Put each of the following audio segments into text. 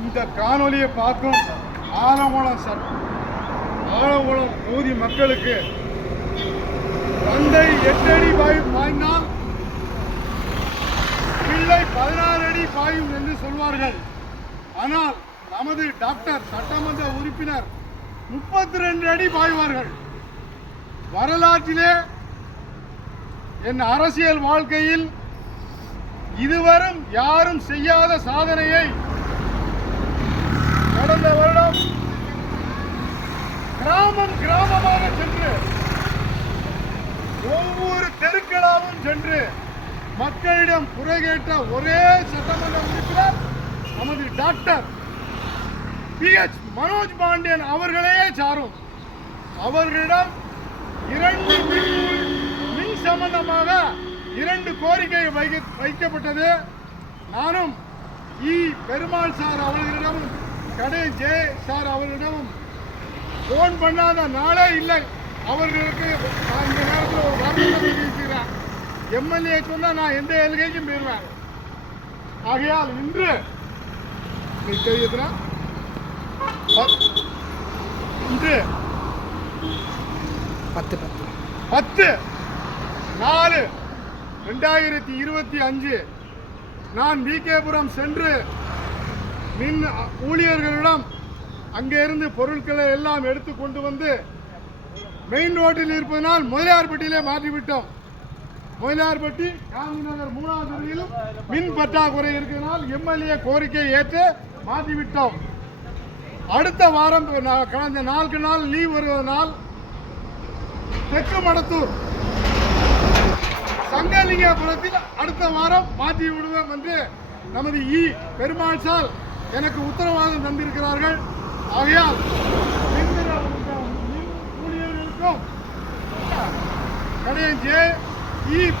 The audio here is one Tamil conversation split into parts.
இந்த காணொலியை பார்க்கும் ஆலங்குளம் தொகுதி மக்களுக்கு தந்தை 8 அடி பாய்ந்தால் பிள்ளை 16 அடி பாயும் என்று சொல்வார்கள். ஆனால் நமது டாக்டர் சட்டமன்ற உறுப்பினர் 32 அடி பாய்வார்கள். வரலாற்றிலே என் அரசியல் வாழ்க்கையில் இதுவரை யாரும் செய்யாத சாதனையை கடந்த வருடம் கிராமமாக சென்று ஒவ்வொரு தெருக்களாகவும் சென்று மக்களிடம் குறை கேட்ட ஒரே சட்டமன்ற உறுப்பினர் நமது டாக்டர் PH மனோஜ் பாண்டியன் அவர்களே சாரும். அவர்களிடம் 2 மின் சம்பந்தமாக 2 கோரிக்கை வைக்கப்பட்டது. நானும் பெருமாள் சார் அவர்களிடமும் கடை ஜே சார் அவர்களிடமும் போன் பண்ணாத நாளே இல்லை. அவர்களுக்கு நான் இந்த நேரத்தில் ஒரு வார்த்தை பேசுகிறேன். MLA சொன்னால் நான் எந்த எல்கைக்கும் போயிடுவேன். ஆகையால் இன்று தெரியுதுன்னா இன்று 10/4/2025 நான் விகேபுரம் சென்று மின் ஊழியர்களிடம் அங்கே இருந்து பொருட்களை எல்லாம் எடுத்து கொண்டு வந்து மெயின் ரோட்டில் இருப்பதனால் மொயிலார்பட்டியிலே மாற்றிவிட்டோம். மொயிலார்பட்டி காந்தி நகர் 3வது தெருவில் மின் பற்றாக்குறை இருக்கிறதுனால் MLA கோரிக்கை ஏற்று மாற்றிவிட்டோம். அடுத்த வாரம் கடந்த 4 நாள் லீவ் வருவதனால் தெற்கு மடத்தூர் சங்கலிங்கபுரத்தில் அடுத்த வாரம் மாற்றி விடுவோம் என்று நமது பெருமாள் சார் எனக்கு உத்தரவாதம் தந்திருக்கிறார்கள். ஆகையால் ஊழியர்களுக்கும் கடையஞ்சே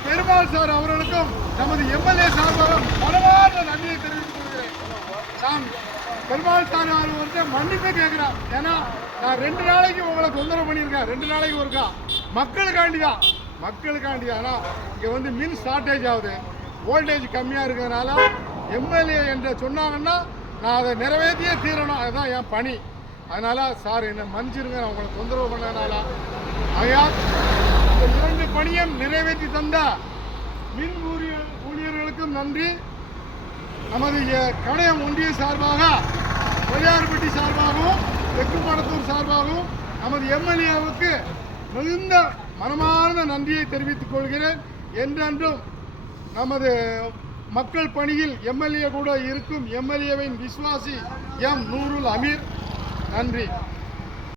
பெருமாள் சார் அவர்களுக்கும் நமது MLA சார்பாக மனமார்ந்த நன்றியை தெரிவித்துக் கொள்கிறேன். நான் பெருமாள் சார் அவர்கிட்ட மன்னிப்பே கேட்கிறேன். ஏன்னா நான் 2 நாளைக்கு உங்களை தொந்தரவு பண்ணியிருக்கேன். 2 நாளைக்கு ஒருக்கா மக்களுக்காண்டி ஆனால் இங்கே மின் ஷார்ட்டேஜ் ஆகுது, வோல்டேஜ் கம்மியாக இருக்கிறதுனால MLA என்று சொன்னாங்கன்னா நான் அதை நிறைவேற்றியே தீரணும். அதுதான் என் பணி. அதனால் சார் என்னை மன்னிச்சிருங்க, நான் உங்களை தொந்தரவு பண்ணதுனால. ஆகையால் இந்த 2 பணியும் நிறைவேற்றி தந்த மின் ஊழியர்களுக்கும் நன்றி. நமது கடையம் ஒன்றிய சார்பாக, மொழியார்பட்டி சார்பாகவும், தெற்கு மடத்தூர் சார்பாகவும் நமது MLAவுக்கு மிகுந்த மனமார்ந்த நன்றியை தெரிவித்துக் கொள்கிறேன். என்றென்றும் நமது மக்கள் பணியில் MLA கூட இருக்கும் MLAவின் விசுவாசி M. நூருல் அமீர். நன்றி.